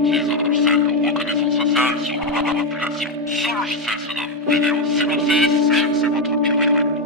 utilise un logiciel de reconnaissance sociale sur la population. Ce logiciel se nomme vidéo. C'est lancé, c'est votre curé.